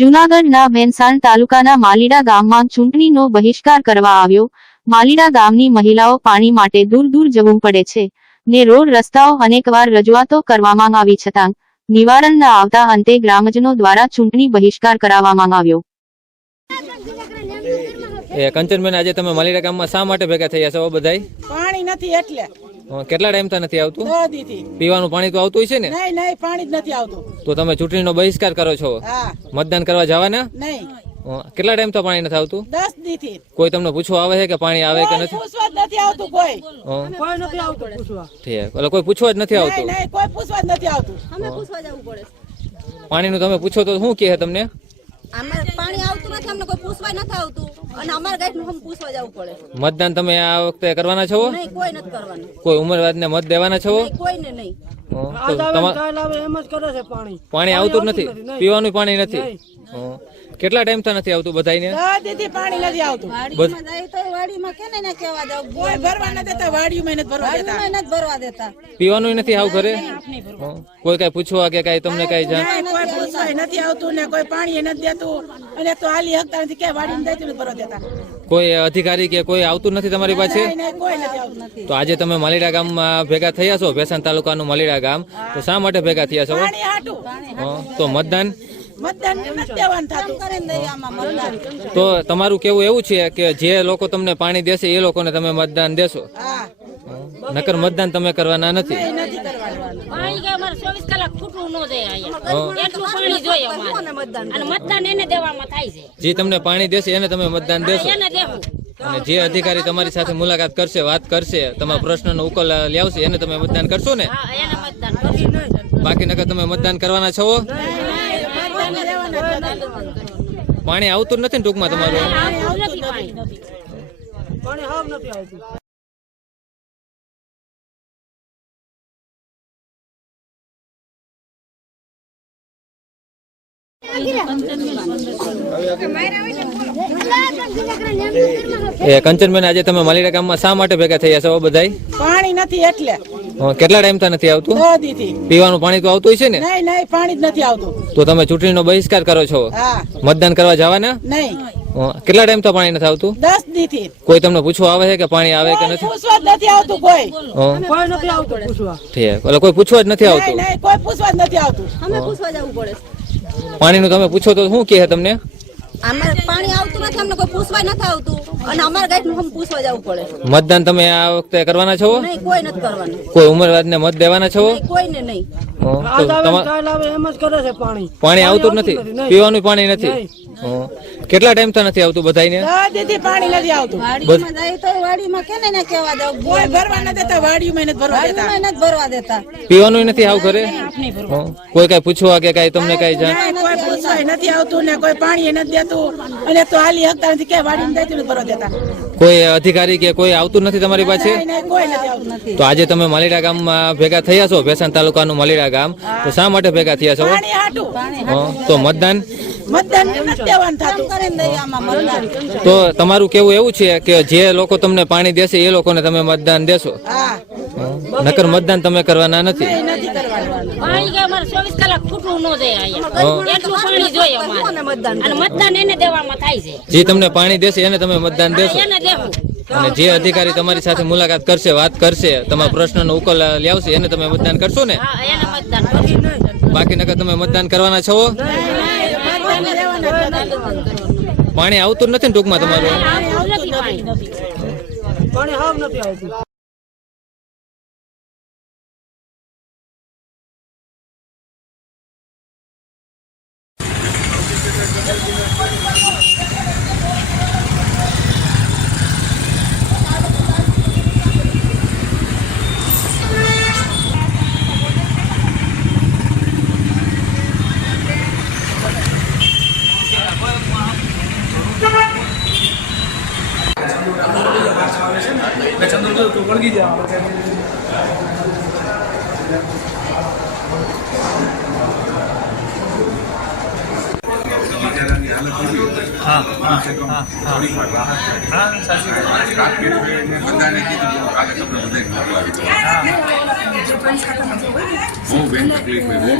જૂનાગઢના ભેંસાણ તાલુકાના માલીડા ગામમાં ચૂંટણીનો બહિષ્કાર કરવા આવ્યો। માલીડા ગામની મહિલાઓ પાણી માટે દૂર દૂર જવું પડે છે ને રોડ રસ્તાઓ અનેકવાર રજૂઆતો કરવામાં આવી છતાં નિવારણ ન આવતા અંતે ગ્રામજનો દ્વારા ચૂંટણી બહિષ્કાર કરાવવામાં આવ્યો। કંચનબેન, આજે તમે માલીડા ગામમાં શા માટે ભેગા થયા છો? બધાય પાણી નથી એટલે। કેટલા ટાઈમ થી નથી આવતું? 10 દીથી પીવાનું પાણી તો આવતું છે ને? નહીં નહીં, પાણી જ નથી આવતું। તો તમે ચૂંટણીનો બહિષ્કાર કરો છો? હા। મતદાન કરવા જવાના? નહીં। કેટલા ટાઈમ તો પાણી નથી આવતું? 10 દીથી। કોઈ તમને પૂછવા આવે છે કે પાણી આવે કે નથી? પૂછવા જ નથી આવતું કોઈ। કોઈ નથી આવતું પૂછવા। ઠીક, એટલે કોઈ પૂછવા જ નથી આવતું? નહીં કોઈ પૂછવા જ નથી આવતું। અમે પૂછવા જવું પડે। પાણીનું તમે પૂછો તો શું કહે તમને? અમારે પાણી આવતું નથી, અમને કોઈ પૂછવા નથી આવતું અને અમારે ગાઈડનું હમ પૂછવા જવું પડે। મતદાન તમે આ વખતે કરવાના છો? નહીં, કોઈ નથી કરવાનું। કોઈ ઉંમરવાદને મત દેવાના છો? નહીં, કોઈને નહીં। પાણી આવતું જ નથી? પીવાનું પાણી નથી? કેટલા ટાઈમ થી નથી આવતું બધાને? 10 દીથી પાણી નથી આવતું। વાડીમાં જાય તો વાડીમાં કેને ને કેવા જાવ, કોઈ ભરવા નથી દેતા, વાડીમાં નથી ભરવા દેતા। વાડીમાં નથી ભરવા દેતા। પીવાનું નથી આવું ઘરે? કોઈ કઈ પૂછવા કે કઈ તમને કઈ જાણ? કોઈ પૂછવા નથી આવતું ને કોઈ પાણી નથી દેતું અને તો હાલી હકતા નથી કે વાડીમાં જઈતું નથી ભરવા દેતા। કોઈ અધિકારી કે કોઈ આવતું નથી તમારી પાસે? નહીં કોઈ નથી આવતું। તો આજે તમે માલીડા ગામમાં ભેગા થયા છો, ભેંસાણ તાલુકાનું માલીડા ગામ, તો શા માટે ભેગા થયા છો? પાણી હાટું। તો મતદાન નથી દેવાનું થતું। તો તમારું કેવું એવું છે કે જે લોકો તમને પાણી દેશે એ લોકોને તમે મતદાન દેશો? હા। નકર મતદાન તમે કરવાના નથી? નથી કરવાનું। પાણી કે અમારે 24 કલાક ખૂટવું ન જાય અહીંયા, એટલું પાણી જોઈએ અમારે અને મતદાન એને દેવામાં થાય છે। જે તમને પાણી દેશે એને તમે મતદાન દેશો? એને દેવું। અને જે અધિકારી તમારી સાથે મુલાકાત કરશે, વાત કરશે, તમારા પ્રશ્નનો ઉકેલ લાવશે એને તમે મતદાન કરશો ને? હા, એને મતદાન કરશું। બાકી નકર તમે મતદાન કરવાના છો? પાણી આવતું જ નથી ને ટૂંકમાં તમારું? પાણી હાવ નથી આવતું। કંચનબેન, આજે તમે માલીડા ગામમાં શા માટે ભેગા થયા છો બધાય? પાણી નથી એટલે। કેટલા ટાઈમ થી નથી આવતું? 10 દીથી। પીવાનું પાણી તો આવતું છે ને? નહીં નહીં, પાણી જ નથી આવતું। તો તમે ચૂંટણીનો બહિષ્કાર કરો છો? હા। મતદાન કરવા જવાના? નહીં। કેટલા ટાઈમ તો પાણી નથી આવતું? 10 દીથી। કોઈ તમને પૂછવા આવે છે કે પાણી આવે કે નથી? પૂછવા જ નથી આવતું કોઈ। કોઈ નથી આવતું પૂછવા। ઠીક, એટલે કોઈ પૂછવા જ નથી આવતું? નહીં કોઈ પૂછવા જ નથી આવતું। અમે પૂછવા જવું પડે। પાણીનું તમે પૂછો તો શું કહે તમને? અમારે પાણી આવતું નથી, અમને કોઈ પૂછવા નથી આવતું અને અમારે ગાઈડનું હમ પૂછવા જવું પડે। મતદાન તમે આ વખતે કરવાના છો? નહીં, કોઈ નથી કરવાનું। કોઈ ઉંમરવાદને મત દેવાના છો? નહીં, કોઈને નહીં। પાણી આવતું જ નથી? પીવાનું પાણી નથી? કેટલા ટાઈમ થી નથી આવતું બધાને? 10 દીથી પાણી નથી આવતું। વાડીમાં જાય તો વાડીમાં કેને ને કેવા જાવ, કોઈ ભરવા નથી દેતા, વાડીમાં નથી ભરવા દેતા। વાડીમાં નથી ભરવા દેતા। પીવાનું નથી આવું ઘરે? કોઈ કઈ પૂછવા કે કઈ તમને કઈ જાણ? કોઈ પૂછવા નથી આવતું ને કોઈ પાણી નથી દેતું અને તો હાલી હકતા નથી કે વાડીમાં જઈતું નથી ભરવા દેતા। કોઈ અધિકારી કે કોઈ આવતું નથી તમારી પાસે? નહીં કોઈ નથી આવતું। તો આજે તમે માલીડા ગામમાં ભેગા થયા છો, ભેંસાણ તાલુકાનું માલીડા ગામ, તો શા માટે ભેગા થયા છો? પાણી હાટું। તો મતદાન નથી દેવાનું થતું। તો તમારું કેવું એવું છે કે જે લોકો તમને પાણી દેશે એ લોકોને તમે મતદાન દેશો? હા। નકર મતદાન તમે કરવાના નથી? નથી કરવાનું। પાણી કે અમારે 24 કલાક ખૂટવું ન જાય અહીંયા, એટલું પાણી જોઈએ અમારે અને મતદાન એને દેવામાં થાય છે। જે તમને પાણી દેશે એને તમે મતદાન દેશો? એને દેવું। અને જે અધિકારી તમારી સાથે મુલાકાત કરશે, વાત કરશે, તમારા પ્રશ્નનો ઉકેલ લાવશે એને તમે મતદાન કરશો ને? હા, એને મતદાન કરશું। બાકી નકર તમે મતદાન કરવાના છો? પાણી આવતું જ નથી ને ટૂંકમાં તમારું? પાણી હાવ નથી આવતું। બધાને કીધું કાલે તમને બધાને મોકલાવી દો. બહુ બેન તકલીફ હોય બહુ.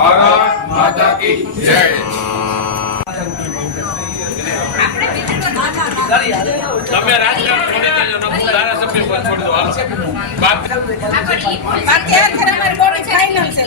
ભારત માતા કી જય. તમે રાજકારણ છોડી દેજો, ધારાસભ્ય પદ છોડી દો. બાકી આખરે અમારી બોડી ફાઇનલ છે.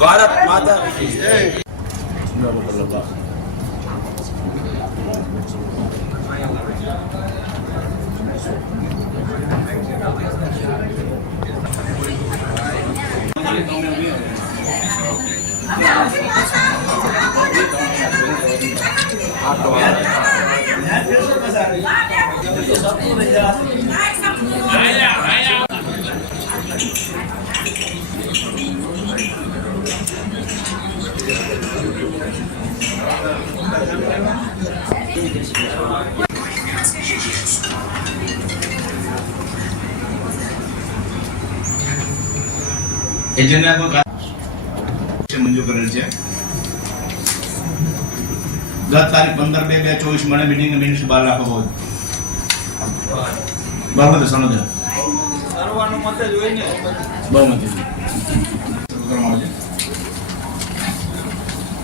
ભારત માતા કી જય. એજન્ડા મંજૂર કરેલ છે. ગત તારીખ 15/2/24 મને મીટિંગ મિનિટ્સ બહાર રાખવા હોય બરાબર સમજ બહુમતી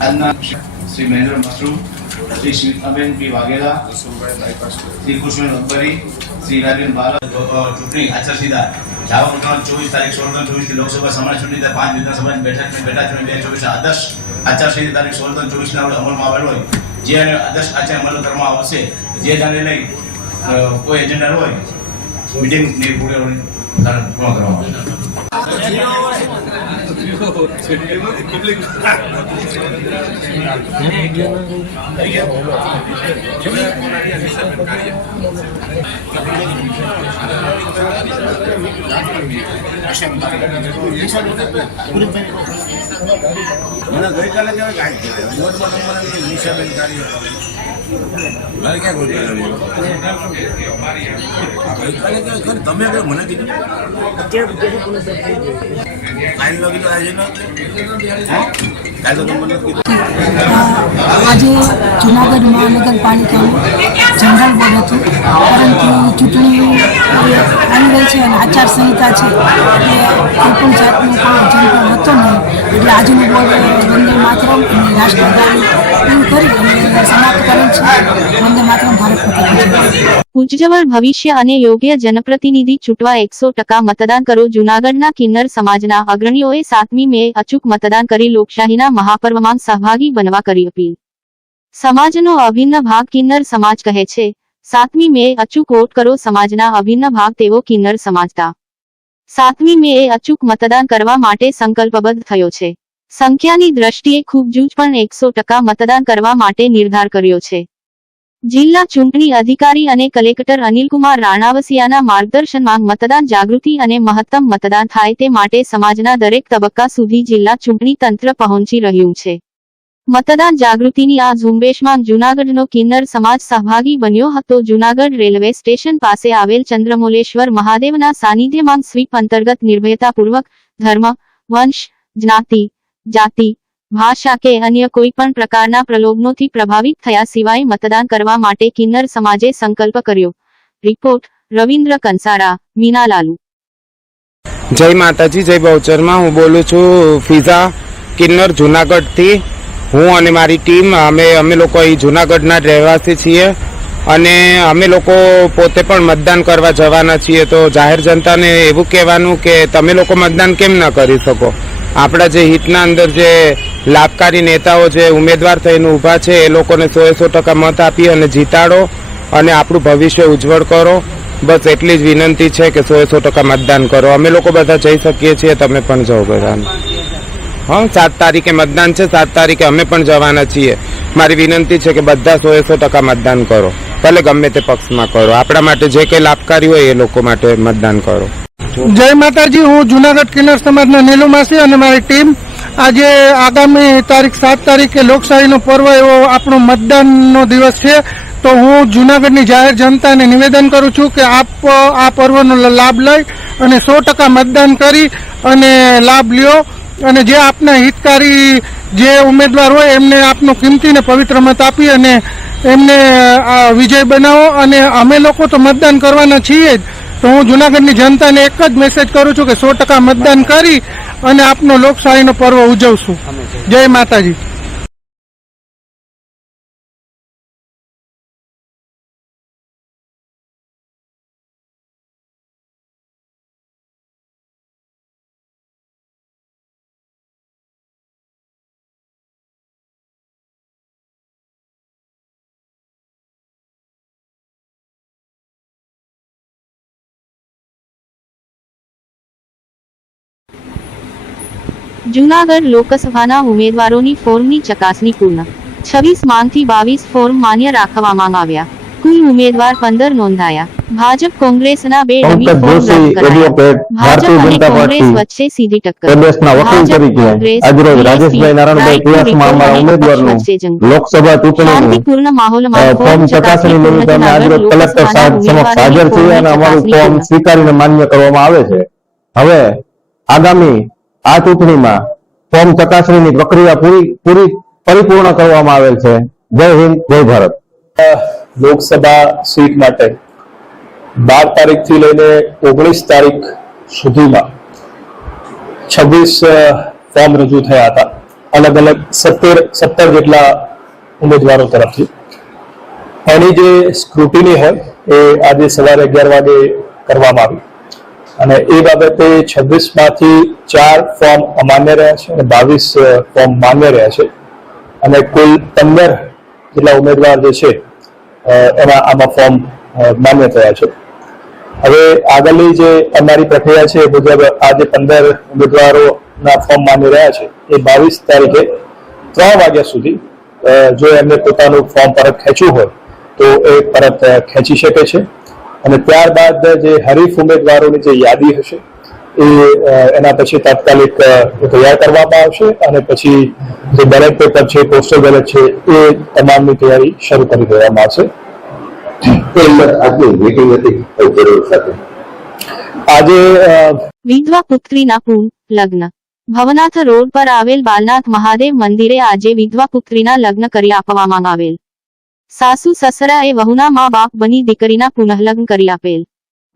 આજના શ્રી મહેન્દ્ર મશરૂમ, શ્રી સ્મિતાબેન પી વાઘેલા, શ્રી કૃષ્ણ અકબરી, શ્રી રાજેન બાલા ચૂંટણી આચારસંહિતા જાવા 24 તારીખ 16/24 થી લોકસભા સામાન્ય ચૂંટણી 5 વિધાનસભાની બેઠક ચૂંટણી 2024 આદર્શ આચારસંહિતા તારીખ 16/24 ના અમલમાં આવેલ હોય જે આદર્શ આચાર અમલ કરવામાં આવશે જે જાણે લઈ કોઈ એજન્ડા હોય મીટિંગ ની પૂર્ણ કરવામાં આવશે. મને ગઈકાલે કેવાય કાંઈ કહેવાય વોટમાં નંબર નિશાબેન કાર્ય મારે ક્યાં કોઈ ગઈકાલે કેવાય તમે કહો મને કીધું કાંઈ નો કીધું આજે નો કાંઈ તો મને કીધું. આજે જુનાગઢ મહાનગરપાલિકાનું જનરલ બોર્ડ હતું, પરંતુ ચૂંટણી આવી રહી છે અને આચારસંહિતા છે એટલે કોઈ પણ જાતનો કોઈ એજન્ડો હતો નહીં. એટલે આજનું બોર્ડ વંદે માતરમ અને રાષ્ટ્રગાન એવું કરી અને સમાપ્ત કરેલ છે. વંદે માતરમ ભારત માતા કી જય. ઉજ્જવળ ભવિષ્ય અને યોગ્ય જનપ્રતિનિધિ ચૂંટવા 100% મતદાન કરો. જૂનાગઢના કિન્નર સમાજના અગ્રણીઓએ 7મી મે અચૂક મતદાન કરી લોકશાહીના મહાપર્વમાં સહભાગી બનવા કરી અપીલ. સમાજનો અભિન્ન ભાગ કિન્નર સમાજ કહે છે. 7મી મે અચૂક વોટ કરો. સમાજના અભિન્ન ભાગ તેવો કિન્નર સમાજતા 7મી મે અચૂક મતદાન કરવા માટે સંકલ્પબદ્ધ થયો છે. સંખ્યાની દ્રષ્ટિએ ખૂબ જૂજ પણ 100% મતદાન કરવા માટે નિર્ધાર કર્યો છે. જિલ્લા ચૂંટણી અધિકારી અને કલેક્ટર અનિલકુમાર રાણાવસિયાના માર્ગદર્શનમાં મતદાન જાગૃતિ અને મહત્તમ મતદાન થાય તે માટે સમાજના દરેક તબક્કા સુધી જિલ્લા ચૂંટણી તંત્ર પહોંચી રહ્યું છે. મતદાન જાગૃતિની આ ઝુંબેશમાં જૂનાગઢનો કિન્નર સમાજ સહભાગી બન્યો હતો. જૂનાગઢ રેલવે સ્ટેશન પાસે આવેલ ચંદ્રમૌલેશ્વર મહાદેવના સાનિધ્યમાં સ્વીપ અંતર્ગત નિર્ભયતાપૂર્વક ધર્મ, વંશ, જ્ઞાતિ, જાતિ, ભાષા કે અન્ય કોઈ પણ પ્રકારના પ્રલોભનોથી પ્રભાવિત થયા સિવાય મતદાન કરવા માટે કિન્નર સમાજે સંકલ્પ કર્યો. રિપોર્ટ રવિન્દ્ર કંસારા, મીનાલાલુ. જય માતાજી, જય બહુચરમાં. હું બોલું છું ફિઝા કિન્નર જુનાગઢથી. હું અને મારી ટીમ અમે લોકો અહીં જુનાગઢના જ રહેવાસી છીએ અને અમે લોકો પોતે પણ મતદાન કરવા જવાના છીએ. તો જાહેર જનતાને એવું કહેવાનું કે તમે લોકો મતદાન કેમ ન કરી શકો? આપણા જે હિતના અંદર જે લાભકારી નેતાઓ જે ઉમેદવાર થઈને ઊભા છે એ લોકોને 100% મત આપી અને જીતાડો અને આપણું ભવિષ્ય ઉજ્જવળ કરો. બસ એટલી જ વિનંતી છે કે 100% મતદાન કરો. અમે લોકો બધા જઈ શકીએ છીએ, તમે પણ જાઓ બધાને. હા, 7 તારીખે મતદાન છે. 7 તારીખે અમે પણ જવાના છીએ. મારી વિનંતી છે કે બધા 100% મતદાન કરો, ભલે ગમે તે પક્ષમાં કરો. આપણા માટે જે કંઈ લાભકારી હોય એ લોકો માટે મતદાન કરો. જય માતાજી. હું જુનાગઢ કિન્નર સમાજના નીલુમાસી અને મારી ટીમ આજે આગામી તારીખ 7 તારીખે લોકશાહીનો પર્વ એવો આપણો મતદાનનો દિવસ છે. તો હું જુનાગઢની જાહેર જનતાને નિવેદન કરું છું કે આપ આ પર્વનો લાભ લઈ અને 100% મતદાન કરી અને લાભ લ્યો અને જે આપના હિતકારી જે ઉમેદવાર હોય એમને આપનો કિંમતી ને પવિત્ર મત આપી અને એમને વિજય બનાવો. અને અમે લોકો તો મતદાન કરવાના છીએ જ. તો હું જુનાગઢની જનતાને એક જ મેસેજ કરું છું કે 100% મતદાન કરી અને આપનો લોકશાહીનો પર્વ ઉજવશું. જય માતાજી. જૂનાગઢ લોકસભાના ઉમેદવારોની ફોર્મની ચકાસણી પૂર્ણ. 26 માંથી 22 ફોર્મ માન્ય રાખવામાં આવ્યા. કુલ ઉમેદવાર 15 નોંધાયા. ભાજપ કોંગ્રેસના 2 ડમી ફોર્મ રદ કરાયા. ભાજપ અને કોંગ્રેસ વચ્ચે સીધી ટક્કર. ભાજપ, કોંગ્રેસ, વચ્ચે જંગ. શાંતિપૂર્ણ માહોલમાં ફોર્મ ચકાસણી પૂર્ણ. જૂનાગઢ લોકસભાના ઉમેદવારોની ફોર્મની ચકાસણી સ્વીકારીને માન્ય કરવામાં આવે છે. હવે આગામી આ ચૂંટણીમાં ફોર્મ ચકાસણીની પ્રક્રિયા પરિપૂર્ણ કરવામાં આવેલ છે. જય હિન્દ, જય ભારત. લોકસભા સીટ માટે 12 તારીખથી લઈને 19 તારીખ સુધીમાં 26 ફોર્મ રજૂ થયા હતા. અલગ અલગ 17 જેટલા ઉમેદવારો તરફથી. એની જે સ્ક્રુટિની હોય એ આજે સવારે 11 વાગે કરવામાં આવી અને એ બાબતે 26 માંથી 4 ફોર્મ અમાન્ય રહ્યા છે અને 22 ફોર્મ માન્ય રહ્યા છે અને કુલ 15 જેટલા ઉમેદવાર જે છે એના આમાં ફોર્મ માન્ય થયા છે. હવે આગળની જે અમારી પ્રક્રિયા છે એ મુજબ આ જે 15 ઉમેદવારોના ફોર્મ માન્ય રહ્યા છે એ 22 તારીખે 3 વાગ્યા સુધી જો એમને પોતાનું ફોર્મ પરત ખેંચવું હોય તો એ પરત ખેંચી શકે છે અને ત્યારબાદ જે હરીફ ઉમેદવારોની જે યાદી હશે એ એના પછી તાત્કાલિક તૈયાર કરવામાં આવશે અને પછી જે બેલેટ પેપર છે, પોસ્ટલ બેલેટ છે એ તમામની તૈયારી શરૂ કરી દેવામાં આવશે. આજે વિધવા પુત્રીના લગ્ન. ભવનાથ રોડ પર આવેલ બાલનાથ મહાદેવ મંદિરે આજે વિધવા પુત્રીના લગ્ન કરી આપવામાં આવેલ. સાસુ સસરાએ વહુના મા બાપ બની દીકરીના પુનઃલગ્ન કરી આપેલ.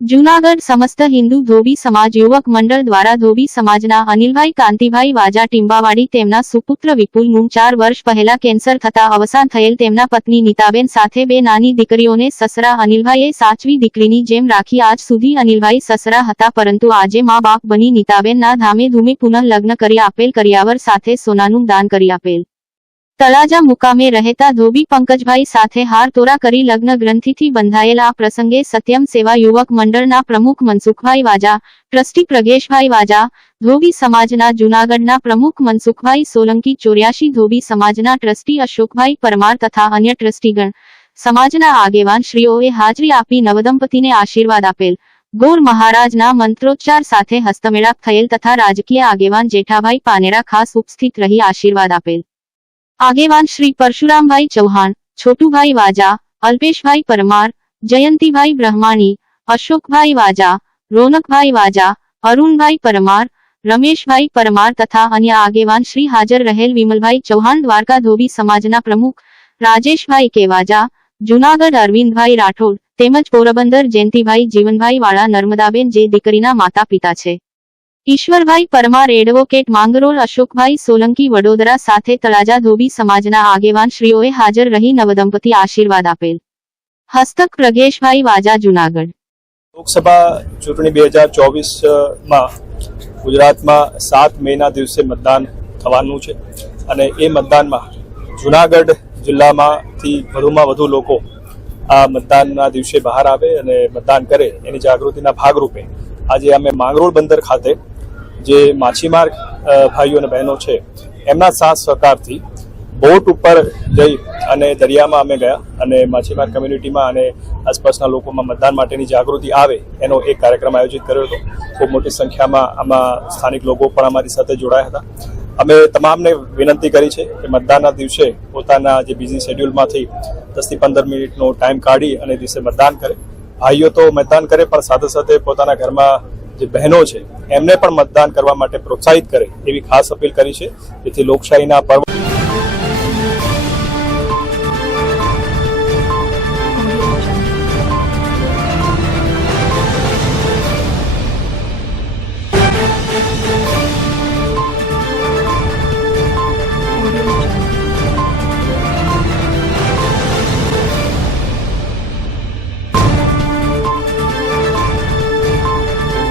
જૂનાગઢ સમસ્ત હિન્દુ ધોબી સમાજ યુવક મંડળ દ્વારા ધોબી સમાજના અનિલભાઈ કાંતિભાઈ વાજા ટીંબાવાડી તેમના સુપુત્ર વિપુલનું 4 વર્ષ પહેલા કેન્સર થતા અવસાન થયેલ તેમના પત્ની નીતાબેન સાથે 2 નાની દીકરીઓને સસરા અનિલભાઈએ સાચવી દીકરીની જેમ રાખી. આજ સુધી અનિલભાઈ સસરા હતા પરંતુ આજે મા બાપ બની નીતાબેનના ધામે ધૂમે પુનઃલગ્ન કરી આપેલ. કરિયાવર સાથે સોનાનું દાન કરી આપેલ. તળાજા મુકામે રહેતા ધોબી પંકજભાઈ સાથે હાર તોરા કરી લગ્ન ગ્રંથિથી બંધાયેલ. આ પ્રસંગે સત્યમ સેવા યુવક મંડળના પ્રમુખ મનસુખભાઈ વાજા, ટ્રસ્ટી પ્રગેશભાઈ વાજા, ધોબી સમાજના જૂનાગઢના પ્રમુખ મનસુખભાઈ સોલંકી, 84 ધોબી સમાજના ટ્રસ્ટી અશોકભાઈ પરમાર તથા અન્ય ટ્રસ્ટીગણ સમાજના આગેવાન શ્રીઓએ હાજરી આપી નવદંપતીને આશીર્વાદ આપેલ. ગોર મહારાજના મંત્રોચ્ચાર સાથે હસ્તમેળાપ થયેલ તથા રાજકીય આગેવાન જેઠાભાઈ પાનેરા ખાસ ઉપસ્થિત રહી આશીર્વાદ આપેલ. આગેવાન શ્રી પરશુરામભાઈ ચૌહાણ, છોટુભાઈ વાજા, અલ્પેશભાઈ પરમાર, જયંતિભાઈ બ્રહ્માણી, અશોકભાઈ વાજા, રોનકભાઈ વાજા, અરુણભાઈ પરમાર, રમેશભાઈ પરમાર તથા અન્ય આગેવાન શ્રી હાજર રહેલ વિમલભાઈ ચૌહાણ, દ્વારકા ધોબી સમાજના પ્રમુખ રાજેશભાઈ કેવાજા, જુનાગઢ અરવિંદભાઈ રાઠોડ તેમજ પોરબંદર જયંતિભાઈ જીવનભાઈ વાળા, નર્મદાબેન જે દીકરીના માતા પિતા છે, ઈશ્વરભાઈ પરમાર, એડવોકેટ માંગરોળ, અશોકભાઈ સોલંકી વડોદરા સાથે તળાજા ધોબી સમાજના આગેવાન શ્રીઓએ હાજર રહી નવદંપતિ આશીર્વાદ આપેલ. હસ્તક પ્રગેશભાઈ વાજા, જુનાગઢ. લોકસભા ચૂંટણી 2024માં ગુજરાતમાં 7 મેના દિવસે મતદાન થવાનું છે અને એ મતદાનમાં જુનાગઢ જિલ્લામાંથી વધુમાં વધુ લોકો આ મતદાનના દિવસે બહાર આવે અને મતદાન કરે એની જાગૃતિના ભાગરૂપે આજે અમે માંગરોળ બંદર ખાતે જે માછીમાર ભાઈઓ અને બહેનો છે એમના સાથ સહકારથી બોટ ઉપર જઈ અને દરિયામાં અમે ગયા અને માછીમાર કમ્યુનિટીમાં અને આસપાસના લોકોમાં મતદાન માટેની જાગૃતિ આવે એનો એક કાર્યક્રમ આયોજિત કર્યો હતો. ખૂબ મોટી સંખ્યામાં આમાં સ્થાનિક લોકો પણ અમારી સાથે જોડાયા હતા. અમે તમામને વિનંતી કરી છે કે મતદાનના દિવસે પોતાના જે બિઝી શેડ્યુલમાંથી 10 થી 15 મિનિટનો ટાઈમ કાઢી અને દિવસે મતદાન કરે. ભાઈઓ તો મતદાન કરે પણ સાથે સાથે પોતાના ઘરમાં જે બહેનો છે એમને પણ મતદાન કરવા માટે પ્રોત્સાહિત કરે એવી ખાસ અપીલ કરી છે, જેથી લોકશાહીના પર્વ